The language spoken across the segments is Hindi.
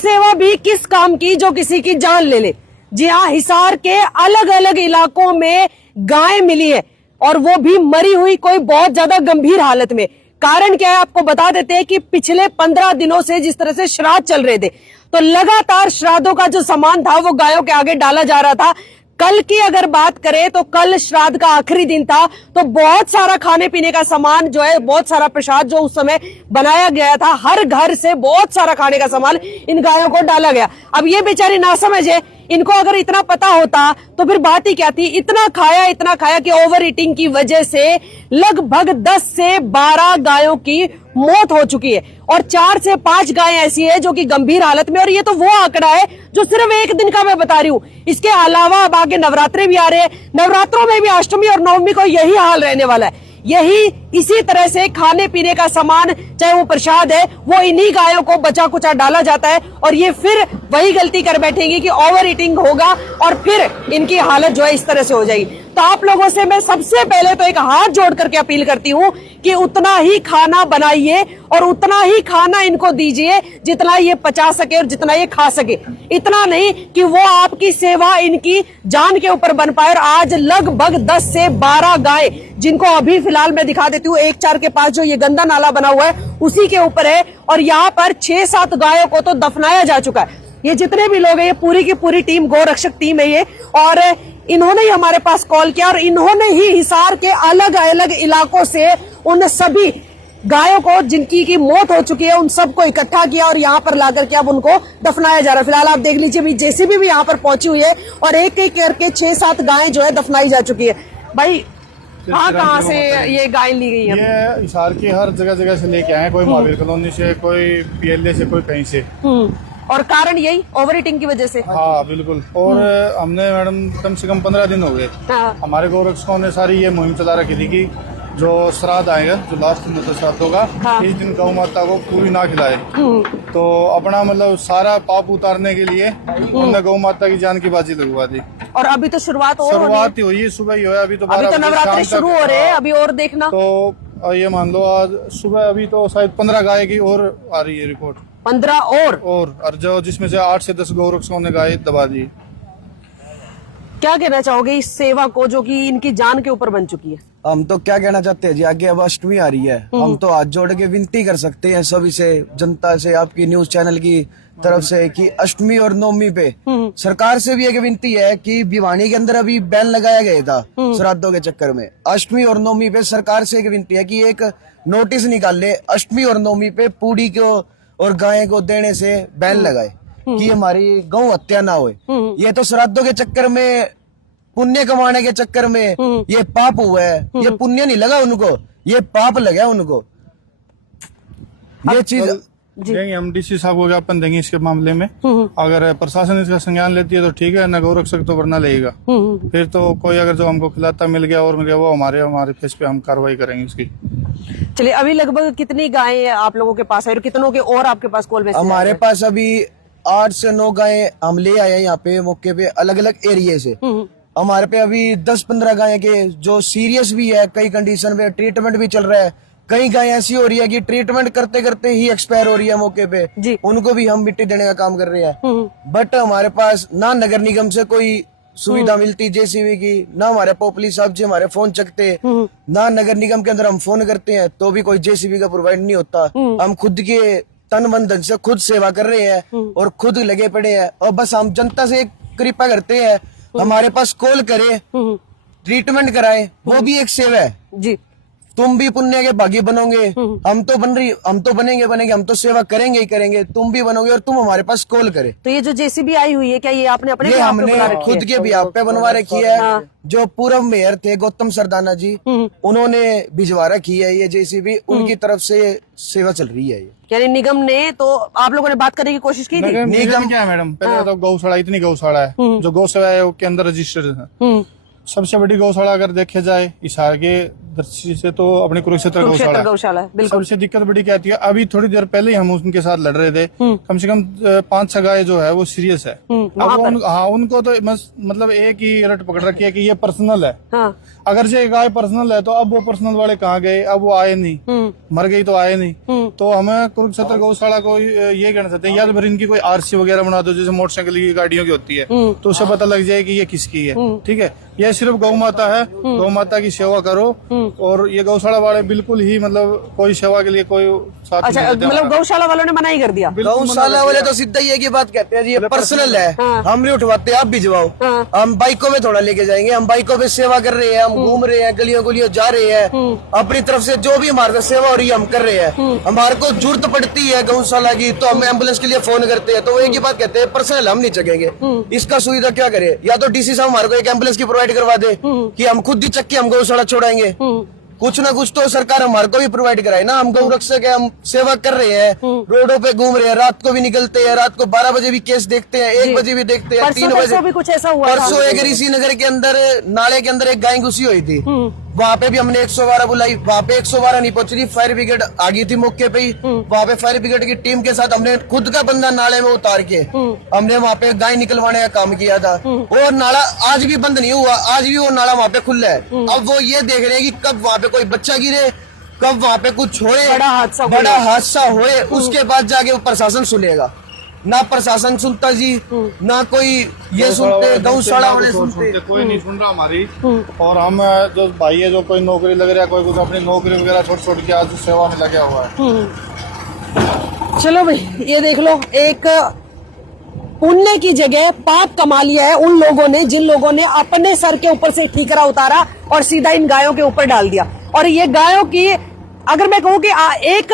सेवा भी किस काम की जो किसी की जान ले ले। जी हाँ, हिसार के अलग अलग इलाकों में गाय मिली है और वो भी मरी हुई, कोई बहुत ज्यादा गंभीर हालत में। कारण क्या है आपको बता देते हैं कि पिछले 15 दिनों से जिस तरह से श्राद्ध चल रहे थे, तो लगातार श्राद्धों का जो सामान था वो गायों के आगे डाला जा रहा था। कल की अगर बात करें तो कल श्राद्ध का आखिरी दिन था, तो बहुत सारा खाने पीने का सामान जो है, बहुत सारा प्रसाद जो उस समय बनाया गया था, हर घर से बहुत सारा खाने का सामान इन गायों को डाला गया। अब ये बेचारी नासमझ है, इनको अगर इतना पता होता तो फिर बात ही क्या थी। इतना खाया कि ओवर ईटिंग की वजह से लगभग 10 से 12 गायों की मौत हो चुकी है और 4 से 5 गायें ऐसी है जो कि गंभीर हालत में। और ये तो वो आंकड़ा है जो सिर्फ एक दिन का मैं बता रही हूँ। इसके अलावा अब आगे नवरात्रे भी आ रहे हैं, नवरात्रों में भी अष्टमी और नवमी को यही हाल रहने वाला है। यही इसी तरह से खाने पीने का सामान, चाहे वो प्रसाद है, वो इन्हीं गायों को बचा कुचा डाला जाता है और ये फिर वही गलती कर बैठेंगी कि ओवर ईटिंग होगा और फिर इनकी हालत जो है इस तरह से हो जाएगी। तो आप लोगों से मैं सबसे पहले तो एक हाथ जोड़ करके अपील करती हूँ कि उतना ही खाना बनाइए और उतना ही खाना इनको दीजिए जितना ये पचा सके और जितना ये खा सके। इतना नहीं कि वो आपकी सेवा इनकी जान के ऊपर बन पाए। और आज लगभग 10 से 12 गाय, जिनको अभी फिलहाल मैं दिखा देती हूँ, 1-4 के पास जो ये गंदा नाला बना हुआ है उसी के ऊपर है और यहाँ पर 6-7 गायों को तो दफनाया जा चुका है। ये जितने भी लोग हैं, ये पूरी की पूरी टीम, गौरक्षक टीम है ये, और इन्होंने ही हमारे पास कॉल किया और इन्होंने ही हिसार के अलग अलग इलाकों से उन सभी गायों को जिनकी की मौत हो चुकी है उन सबको इकट्ठा किया और यहाँ पर लाकर के अब उनको दफनाया जा रहा है। फिलहाल आप देख लीजिए, भी जेसीबी भी यहाँ पर पहुंची हुई है और एक एक करके 6-7 गायें जो है दफनाई जा चुकी है। भाई कहाँ से ये गाय ली गई है? ये हिसार की हर जगह से लेके आए, कोई महावीर कॉलोनी से, कोई पीएलए से, कोई कहीं से। और कारण यही ओवर ईटिंग की वजह से। हाँ बिल्कुल। और हमने मैडम कम से कम 15 दिन हो गए, हमारे गौरक्षकों ने सारी ये मुहिम चला रखी थी कि जो श्राद्ध आएगा, जो लास्ट दिन तो श्राद्ध होगा, इस दिन गौ माता को पूरी ना खिलाए। तो अपना मतलब सारा पाप उतारने के लिए उन्होंने गौ माता की जान की बाजी लगवा दी। और अभी तो शुरुआत ही हुई है, सुबह ही हुआ। अभी तो नवरात्रि शुरू हो रहे हैं, अभी और देखना। तो ये मान लो आज सुबह अभी तो शायद 15 गाय की और आ रही है रिपोर्ट। 15 और जो जिसमें से 8 से 10 गौरक्षकों ने गाय दबा दी। क्या कहना चाहोगे इस सेवा को जो कि इनकी जान के ऊपर बन चुकी है? हम तो क्या कहना चाहते हैं जी, आगे अब अष्टमी आ रही है, हम तो हाथ जोड़ के विनती कर सकते हैं सभी से, जनता से, आपकी न्यूज चैनल की तरफ से, कि अष्टमी और नवमी पे सरकार से भी एक विनती है कि भिवानी के अंदर अभी बैन लगाया गया था श्राद्धों के चक्कर में। अष्टमी और नवमी पे सरकार से एक विनती है कि एक नोटिस निकाल ले, अष्टमी और नवमी पे पूड़ी को और गाय को देने से बैन लगाए कि हमारी गौ हत्या ना हो। ये तो श्राद्धों के चक्कर में, पुण्य कमाने के चक्कर में ये पाप हुआ है। ये पुण्य नहीं लगा उनको, ये पाप लगा उनको। ये चीज देंगे हम डीसी साहब को ज्ञापन देंगे इसके मामले में। अगर प्रशासन इसका संज्ञान लेती है तो ठीक है, न गौरक्षक तो वरना लेगा। फिर तो कोई अगर जो हमको खिलाता मिल गया और मिल गया, वो हमारे फेस पे हम कार्रवाई करेंगे इसकी। चलिए, अभी लगभग कितनी गायें आप लोगों के पास है और कितनों के और आपके पास कॉल मैसेज? हमारे पास अभी 8 से 9 गायें हम ले आए हैं यहाँ पे मौके पे, अलग अलग एरिया से। हमारे पे अभी 10-15 गायें के जो सीरियस भी है, कई कंडीशन में ट्रीटमेंट भी चल रहा है। कई गायें ऐसी हो रही है कि ट्रीटमेंट करते करते ही एक्सपायर हो रही है मौके पे जी। उनको भी हम मिट्टी देने का काम कर रहे हैं। बट हमारे पास ना नगर निगम से कोई सुविधा मिलती जेसीबी की, ना हमारे पोपली साहब जी हमारे फोन चकते, ना नगर निगम के अंदर हम फोन करते हैं तो भी कोई जेसीबी का प्रोवाइड नहीं होता। हम खुद के तन मन धन से खुद सेवा कर रहे हैं और खुद लगे पड़े हैं। और बस हम जनता से कृपा करते हैं, हमारे पास कॉल करे, ट्रीटमेंट कराए, वो भी एक सेवा है जी। तुम भी पुण्य के भागी बनोगे, हम तो बनेंगे, हम तो सेवा करेंगे ही करेंगे, तुम भी बनोगे और तुम हमारे पास कॉल करे। तो ये जो जेसीबी आई हुई है, क्या ये आपने अपने हमने खुद के भी आप पे बनवा रखी है। जो पूर्व मेयर थे गौतम सरदाना जी, उन्होंने भिजवा रखी है ये जेसीबी, उनकी तरफ से सेवा चल रही है। यानी निगम ने, तो आप लोगों ने बात करने की कोशिश की थी? निगम क्या है मैडम, पहले तो गौशाला, इतनी गौशाला है जो गौ सेवा है के अंदर रजिस्टर्ड है, सबसे बड़ी गौशाला अगर देखे जाए हिसार के दृष्टि से तो अपने कुरुक्षेत्र गौशाला है। बिल्कुल। सबसे दिक्कत बड़ी क्या आती है, अभी थोड़ी देर पहले ही हम उनके साथ लड़ रहे थे, कम से कम 5-6 गाय जो है वो सीरियस है। अब उनको तो मतलब एक ही रट पकड़ रखी है कि ये पर्सनल है। हाँ। अगर ये गाय पर्सनल है तो अब वो पर्सनल वाले कहाँ गए, अब वो आए नहीं, मर गई तो आए नहीं। तो हमें कुरुक्षेत्र गौशाला को ये कहना चाहते हैं, या तो फिर इनकी कोई आरसी वगैरह बना दो जैसे मोटरसाइकिल की गाड़ियों की होती है, तो उसे पता लग जाए कि ये किसकी है। ठीक है, ये सिर्फ गौ माता है, गौ माता की सेवा करो। और ये गौशाला वाले बिल्कुल ही मतलब कोई सेवा के लिए कोई साथ अच्छा, मतलब गौशाला वालों ने मना ही कर दिया। गौशाला वाले तो सीधा ये की बात कहते हैं जी, ये पर्सनल है, हम नहीं उठवाते, आप भिजवाओ। हम बाइकों में थोड़ा लेके जाएंगे, हम बाइकों में सेवा कर रहे हैं, हम घूम रहे हैं, गलियों गलियों जा रहे हैं, अपनी तरफ से जो भी हमारे सेवा हो रही है हम कर रहे हैं। हमारे को जरूरत पड़ती है गौशाला की तो हम एम्बुलेंस के लिए फोन करते हैं, तो वो एक ही बात कहते हैं पर्सनल हम नहीं चकेंगे। इसका सुविधा क्या करे, या तो डीसी साहब हमारे को एक एम्बुलेंस की प्रोवाइड करवा दे कि हम खुद ही चक के हम गौशाला छोड़ाएंगे। कुछ ना कुछ तो सरकार हमारे को भी प्रोवाइड कराए ना। हम गौरक्षक है, हम सेवा कर रहे हैं, रोडों पे घूम रहे हैं, रात को भी निकलते हैं, रात को 12 बजे भी केस देखते हैं, 1 बजे भी देखते हैं, 3 बजे भी कुछ ऐसा हुआ। परसों एक ऋषि नगर के अंदर नाले के अंदर एक गाय घुसी हुई थी, वहाँ पे भी हमने 112 बुलाई, वहाँ पे 112 नहीं पहुंची थी, फायर ब्रिगेड आ गई थी मौके पे ही। वहाँ पे फायर ब्रिगेड की टीम के साथ हमने खुद का बंदा नाले में उतार के हमने वहाँ पे गाय निकलवाने का काम किया था। और नाला आज भी बंद नहीं हुआ, आज भी वो नाला वहाँ पे खुला है। अब वो ये देख रहे हैं कि कब वहाँ पे कोई बच्चा गिरे, कब वहाँ पे कुछ होए, बड़ा हादसा होए, उसके बाद जाके वो प्रशासन सुनेगा। ना प्रशासन सुनता जी, ना कोई ये सुनते, गौशाला वाले सुनते, कोई नहीं सुन रहा हमारी। और हम जो भाई है, जो कोई नौकरी लग रहा है, कोई कुछ अपनी नौकरी वगैरह छोड़ के आज सेवा में लगा हुआ है। चलो भाई, ये देख लो, एक पुण्य की जगह पाप कमा लिया है उन लोगों ने जिन लोगों ने अपने सर के ऊपर से ठीकरा उतारा और सीधा इन गायों के ऊपर डाल दिया। और ये गायों की, अगर मैं कहूँ कि एक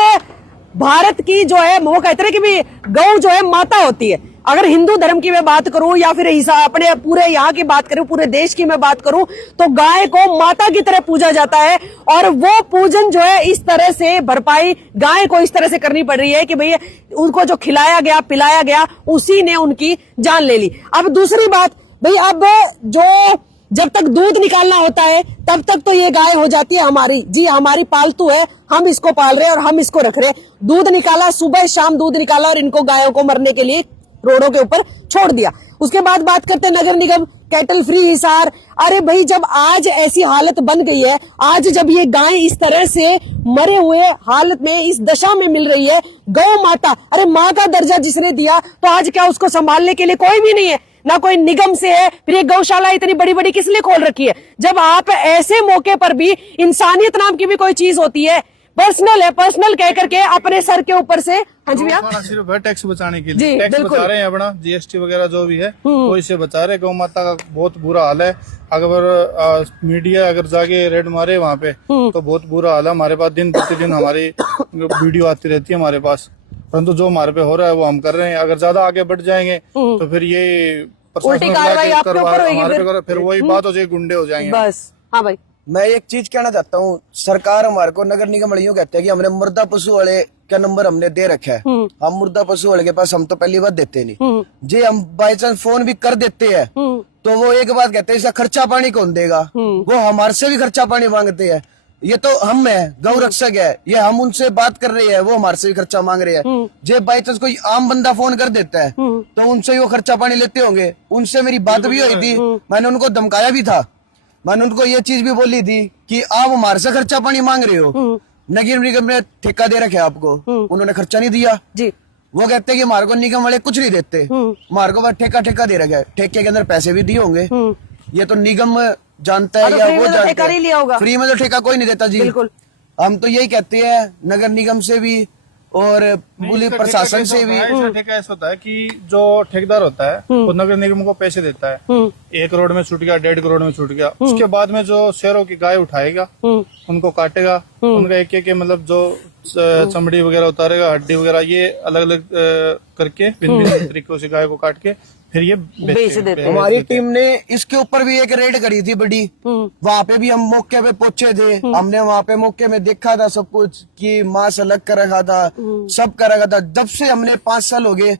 भारत की जो है, वो कहते हैं कि भी गौ जो है माता होती है। अगर हिंदू धर्म की मैं बात करूं या फिर अपने पूरे यहाँ की बात करूं, पूरे देश की मैं बात करूं, तो गाय को माता की तरह पूजा जाता है। और वो पूजन जो है इस तरह से भरपाई गाय को इस तरह से करनी पड़ रही है कि भाई उनको जो खिलाया गया पिलाया गया उसी ने उनकी जान ले ली। अब दूसरी बात भाई, अब जो जब तक दूध निकालना होता है तब तक तो ये गाय हो जाती है हमारी, जी हमारी पालतू है, हम इसको पाल रहे हैं और हम इसको रख रहे हैं। दूध निकाला, सुबह शाम दूध निकाला और इनको गायों को मरने के लिए रोडों के ऊपर छोड़ दिया। उसके बाद बात करते हैं नगर निगम कैटल फ्री हिसार। अरे भाई, जब आज ऐसी हालत बन गई है, आज जब ये गाय इस तरह से मरे हुए हालत में इस दशा में मिल रही है, गौ माता, अरे माँ का दर्जा जिसने दिया, तो आज क्या उसको संभालने के लिए कोई भी नहीं है, ना कोई निगम से है। फिर ये गौशाला इतनी बड़ी बड़ी किस लिए खोल रखी है? जब आप ऐसे मौके पर भी इंसानियत नाम की भी कोई चीज होती है, पर्सनल है, पर्सनल कह करके अपने सर के ऊपर से। हाँ जी भैया, सिर्फ है टैक्स बचाने के लिए, टैक्स बचा रहे हैं अपना, जीएसटी वगैरह जो भी है वो इससे बचा रहे। गौ माता का बहुत बुरा हाल है। अगर मीडिया अगर जाके रेड मारे वहाँ पे तो बहुत बुरा हाल है। हमारे पास दिन प्रतिदिन हमारी वीडियो आती रहती है हमारे पास, परंतु जो हमारे पे हो रहा है वो हम कर रहे हैं। अगर ज्यादा आगे बढ़ जाएंगे तो फिर ये उल्टी कार्रवाई आपके ऊपर होगी, फिर वही बात हो जाएगी, गुंडे हो जाएंगे बस। हाँ भाई, मैं एक चीज कहना चाहता हूँ, सरकार हमारे को नगर निगम वाले यूं कहते हैं कि हमने मुर्दा पशु वाले का नंबर हमने दे रखा है। हम मुर्दा पशु वाले के पास हम तो पहली बात देते नहीं, जे हम बाई चांस फोन भी कर देते हैं तो वो एक बात कहते हैं, इसका खर्चा पानी कौन देगा? वो हमारे से भी खर्चा पानी मांगते हैं। ये तो हम है, गौ रक्षक है, ये हम उनसे बात कर रहे हैं, वो हमारे से भी खर्चा मांग रहे हैं। जे बाई चांस कोई आम बंदा फोन कर देता है तो उनसे ही वो खर्चा पानी लेते होंगे। उनसे मेरी बात भी हुई थी, मैंने उनको धमकाया भी था, मैंने उनको ये चीज भी बोली थी कि आप हमारे से खर्चा पानी मांग रहे हो, नगर निगम ने ठेका दे रखा है आपको, उन्होंने खर्चा नहीं दिया जी। वो कहते हैं कि हमारे को निगम वाले कुछ नहीं देते, हमारे को बस ठेका दे रखा है, ठेके के अंदर पैसे भी दिए होंगे, ये तो निगम जानता है या वो जानता है, फ्री में तो ठेका कोई नहीं देता जी। बिल्कुल, हम तो यही कहते हैं नगर निगम से भी और पुलिस प्रशासन से भी। ठेका ऐसा होता है कि जो ठेकेदार होता है वो नगर निगम को पैसे देता है, 1 करोड़ में छूट गया, 1.5 करोड़ में छूट गया, उसके बाद में जो शहरों की गाय उठाएगा उनको काटेगा, उनका एक मतलब जो चमड़ी वगैरह उतारेगा, हड्डी वगैरह, ये अलग अलग करके भिन्न तरीकों से गाय को काट के फिर ये बेच देते। हमारी टीम ने इसके ऊपर भी एक रेड करी थी बड़ी, वहाँ पे भी हम मौके पे पहुंचे थे, हमने वहाँ पे मौके में देखा था सब कुछ कि मांस अलग कर रखा था, सब कर रखा था। जब से हमने 5 साल हो गए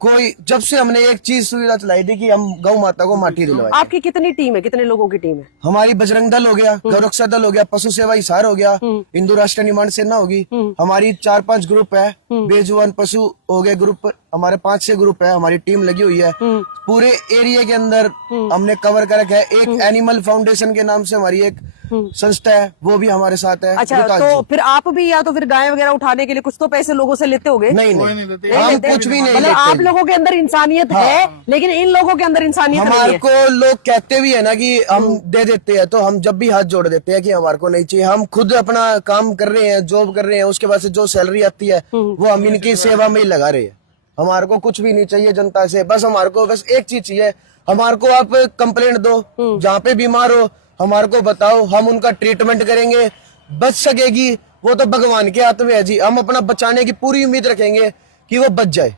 कोई, जब से हमने एक चीज सुविधा चलाई थी कि हम गौ माता को माटी दिलवाए। आपकी कितनी टीम है, कितने लोगों की टीम है? हमारी बजरंग दल हो गया, गौरक्षा दल हो गया, पशु सेवा हिसार हो गया, हिंदू राष्ट्र निर्माण सेना होगी, हमारी 4-5 ग्रुप है, बेजुबान पशु हो गए ग्रुप, हमारे 5-6 ग्रुप है, हमारी टीम लगी हुई है। पूरे एरिया के अंदर हमने कवर कर रखा है। एक एनिमल फाउंडेशन के नाम से हमारी एक संस्था है, वो भी हमारे साथ है। अच्छा, तो फिर आप भी या तो फिर गाय वगैरह उठाने के लिए कुछ तो पैसे लोगों से लेते होगे? नहीं, हम कुछ भी नहीं मतलब लेते। आप लोगों के अंदर इंसानियत है, लेकिन इन लोगों के अंदर इंसानियत नहीं हमारे है। को लोग कहते भी है ना कि हम दे देते हैं, तो हम जब भी हाथ जोड़ देते हैं कि हमारे को नहीं चाहिए। हम खुद अपना काम कर रहे हैं, जॉब कर रहे हैं, उसके बाद से जो सैलरी आती है वो हम इनकी सेवा में ही लगा रहे हैं। हमारे को कुछ भी नहीं चाहिए जनता से, बस हमारे को बस एक चीज चाहिए, हमारे को आप कंप्लेंट दो, जहाँ पे बीमार हो हमारे को बताओ, हम उनका ट्रीटमेंट करेंगे। बच सकेगी वो तो भगवान के हाथ में है जी, हम अपना बचाने की पूरी उम्मीद रखेंगे कि वो बच जाए।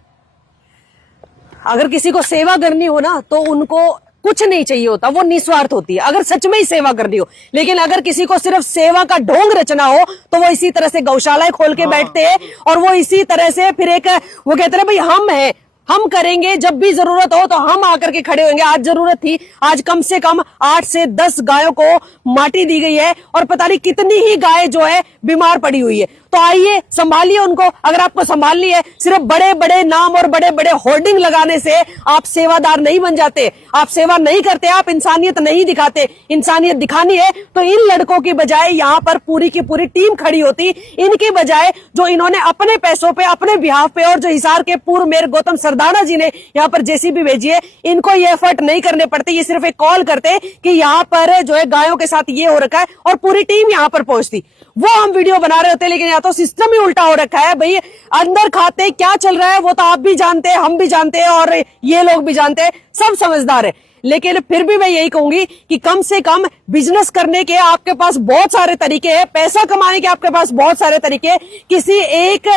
अगर किसी को सेवा करनी हो ना तो उनको कुछ नहीं चाहिए होता, वो निस्वार्थ होती है अगर सच में ही सेवा करनी हो। लेकिन अगर किसी को सिर्फ सेवा का ढोंग रचना हो तो वो इसी तरह से गौशालाएं खोल के बैठते हैं, और वो इसी तरह से फिर एक वो कहते हैं भाई हम हैं, हम करेंगे, जब भी जरूरत हो तो हम आकर के खड़े होंगे। आज जरूरत थी, आज कम से कम 8 से 10 गायों को माटी दी गई है, और पता नहीं कितनी ही गाय जो है बीमार पड़ी हुई है। तो आइए संभालिए उनको। अगर आपको संभालनी है, सिर्फ बड़े बड़े नाम और बड़े बड़े होर्डिंग लगाने से आप सेवादार नहीं बन जाते, आप सेवा नहीं करते, आप इंसानियत नहीं दिखाते। इंसानियत दिखानी है तो इन लड़कों की बजाय यहाँ पर पूरी की पूरी टीम खड़ी होती, इनकी बजाय जो इन्होंने अपने पैसों पे, अपने बिहाफ पे, और जो हिसार के पूर्व मेयर गौतम सरदाना जी ने यहाँ पर जेसीबी भेजी है, इनको ये एफर्ट नहीं करने पड़ते। ये सिर्फ एक कॉल करते कि यहाँ पर जो है गायों के साथ ये हो रखा है, और पूरी टीम यहाँ पर पहुंचती, वो हम वीडियो बना रहे होते। लेकिन यहाँ तो सिस्टम ही उल्टा हो रखा है भाई। अंदर खाते क्या चल रहा है वो तो आप भी जानते हैं, हम भी जानते हैं, और ये लोग भी जानते हैं, सब समझदार है। लेकिन फिर भी मैं यही कहूंगी कि कम से कम बिजनेस करने के आपके पास बहुत सारे तरीके हैं, पैसा कमाने के आपके पास बहुत सारे तरीके हैं। किसी एक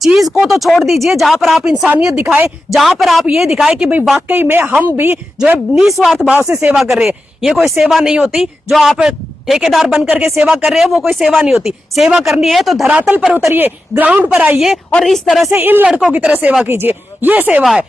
चीज को तो छोड़ दीजिए जहां पर आप इंसानियत दिखाए, जहां पर आप ये दिखाए कि भाई वाकई में हम भी जो है निस्वार्थ भाव से सेवा कर रहे हैं। ये कोई सेवा नहीं होती जो आप ठेकेदार बनकर के सेवा कर रहे हैं, वो कोई सेवा नहीं होती। सेवा करनी है तो धरातल पर उतरिए, ग्राउंड पर आइए, और इस तरह से इन लड़कों की तरह सेवा कीजिए। ये सेवा है।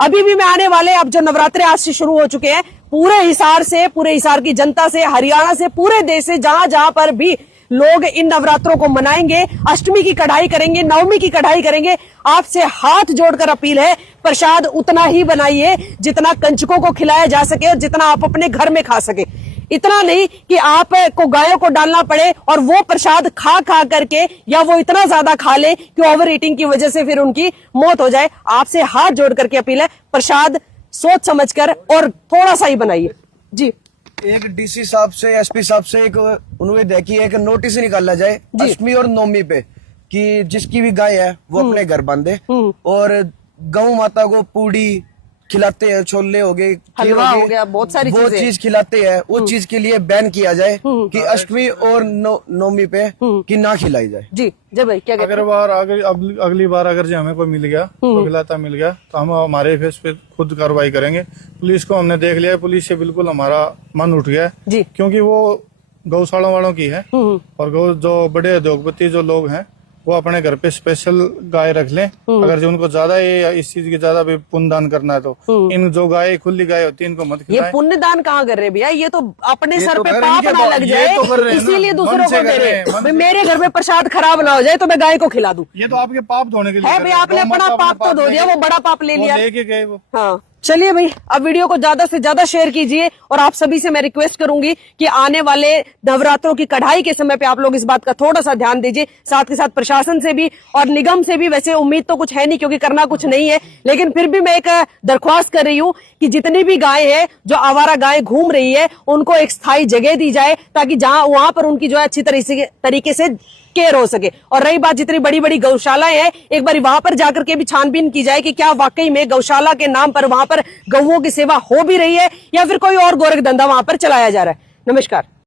अभी भी मैं आने वाले, अब जो नवरात्रे आज से शुरू हो चुके हैं, पूरे हिसार से, पूरे हिसार की जनता से, हरियाणा से, पूरे देश से, जहां जहां पर भी लोग इन नवरात्रों को मनाएंगे, अष्टमी की कढ़ाई करेंगे, नवमी की कढ़ाई करेंगे, आपसे हाथ जोड़कर अपील है, प्रसाद उतना ही बनाइए जितना कंचकों को खिलाया जा सके और जितना आप अपने घर में खा सके। इतना नहीं कि आपको गायों को डालना पड़े और वो प्रसाद खा खा करके, या वो इतना ज्यादा खा ले कि ओवर ईटिंग की वजह से फिर उनकी मौत हो जाए। आपसे हाथ जोड़ करके अपील है, प्रसाद सोच समझकर और थोड़ा सा ही बनाइए जी। एक डीसी साहब से, एसपी साहब से एक उन्होंने देखी एक नोटिस निकाला जाए अष्टमी और नवमी पे कि जिसकी भी गाय है वो अपने घर बांधे, और गौ माता को पूड़ी खिलाते हैं, छोले हो गए, हलवा हो गया, बहुत सारी वो चीज खिलाते हैं। उस चीज के लिए बैन किया जाए कि अष्टमी और नवमी पे कि ना खिलाई जाए जी। जय भाई, क्या कहते हैं? अगली बार अगर जो हमें कोई मिल गया, तो खिलाता मिल गया, तो हम हमारे फेस पे खुद कार्रवाई करेंगे। पुलिस को हमने देख लिया, पुलिस से बिल्कुल हमारा मन उठ गया जी, क्योंकि वो गौशाला वालों की है, और जो बड़े उद्योगपति जो लोग हैं वो अपने घर पे स्पेशल गाय रख लें। अगर जो उनको ज्यादा इस चीज की ज्यादा भी पुण्य दान करना है तो इन जो गाय खुली गाय होती है इनको मत खिलाएं। ये पुण्य दान कहाँ कर रहे हैं भैया? ये तो अपने सर तो पे पाप ना लग जाए, इसीलिए दूसरों को दे रहे हैं। मेरे घर में प्रसाद खराब ना हो जाए तो मैं गाय को खिला दूं। ये तो आपके पाप धोने के लिए है भाई, आपने अपना पाप तो धो दिया, वो बड़ा पाप ले लिया, लेके गए वो। हाँ, चलिए भाई, अब वीडियो को ज्यादा से ज्यादा शेयर कीजिए, और आप सभी से मैं रिक्वेस्ट करूंगी कि आने वाले नवरात्रों की कढ़ाई के समय पे आप लोग इस बात का थोड़ा सा ध्यान दीजिए। साथ के साथ प्रशासन से भी और निगम से भी, वैसे उम्मीद तो कुछ है नहीं क्योंकि करना कुछ नहीं है, लेकिन फिर भी मैं एक दरख्वास्त कर रही हूँ कि जितनी भी गाय है, जो आवारा गाय घूम रही है, उनको एक स्थायी जगह दी जाए, ताकि जहां वहां पर उनकी जो है अच्छी तरीके से केयर हो सके। और रही बात जितनी बड़ी बड़ी गौशालाएं हैं, एक बार वहां पर जाकर के भी छानबीन की जाए कि क्या वाकई में गौशाला के नाम पर वहां पर गौओं की सेवा हो भी रही है, या फिर कोई और गोरख धंधा वहां पर चलाया जा रहा है। नमस्कार।